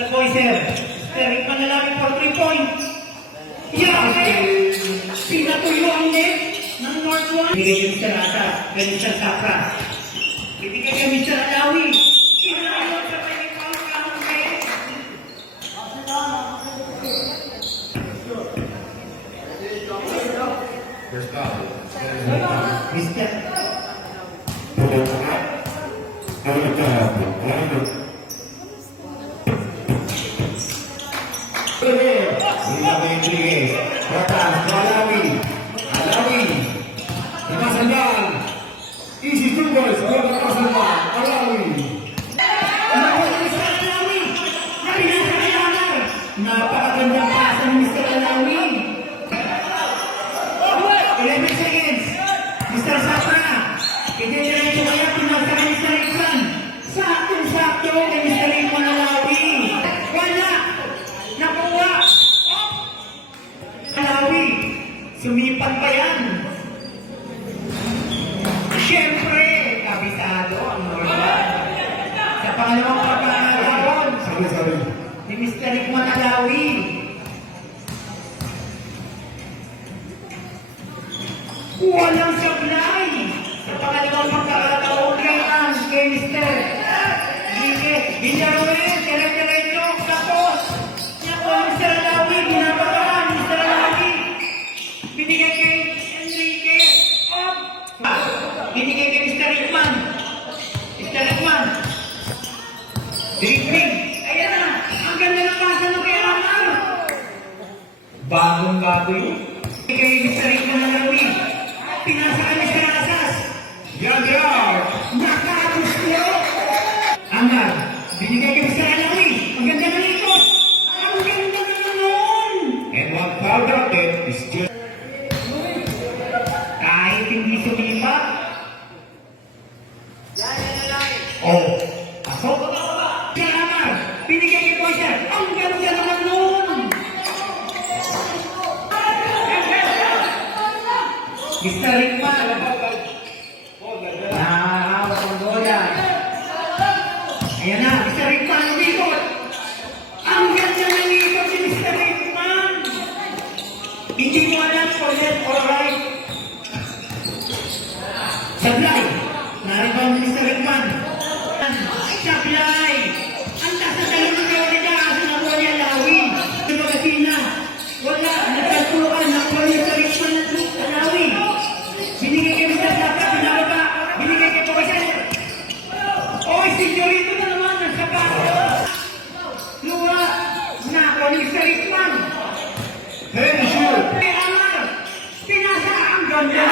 Mr. Boyser. Derek Manalangin for 3 points. Yahe! Pinatuyo ang net ng North 1. Bigay kay Mr. Ata. Kay Mr. Sapra. Bibigay kay Mr. Alawi. Kinalayon sa pag-ikaw ang net. Mr. Napakagandang pasa ni Mr. Alawi. 11 seconds. Mr. Sapra. Diretso kaya pinasa kay Mr. Iksan. Saktong-sakto kay Mr. Ikman Alawi. Wala. Nakuha. Alawi. Sumipan pa yan. Siyempre, kabisado ang Norman. Sa pangalawang pagkakaroon. Sabi. Ni Mr. Ikman Alawi. Walang sablay. Sa pangalawang pagkakataon kay Mr. Villaruel, dire-diretso, tapos niya po Mr. Alawi, binabataan Mr. Alawi. Binigay kay Enrique, binigay kay Mr. Rickman. Mr. Rickman. Dribbling. Ayan na, ang ganda ng pasa ng kay Amar. Bagong-bago yun. Kay Mr. Rickman Alawi. Pinasa kami sa asas. Yan. Nakagusto. Amar. Binigay kami sa Alawi. Ang ganda ng ikot. Ang ganda na naman. And what found out then is just Kahit hindi sumipat. Pasok. Si Amar. Binigay kay Boyser. Ang ganda naman nun. Mr. Rickman. Nakakawat ang bola. Ayan na, Mr. Rickman, umikot. Ang ganda ng ikot si Mr. Rickman. Hindi mo alam for left or right. Sablay. Naribang ni Mr. Rickman. Sablay. Ang taas na talong ng Florida. Asa na po niya Alawi. Sa Magatina. Wala. Nagkalpuan. Nakuha niya sa Rickman ng Alawi. Binigay kay Mr. Sapra. Pinababa. Binigay kay Boyser. Oy, si Jorito na naman. Nasa kaso. Luwa. Nakuha ni Mr. Rickman. very sure. Kay Amar. Pinasa ang ganda.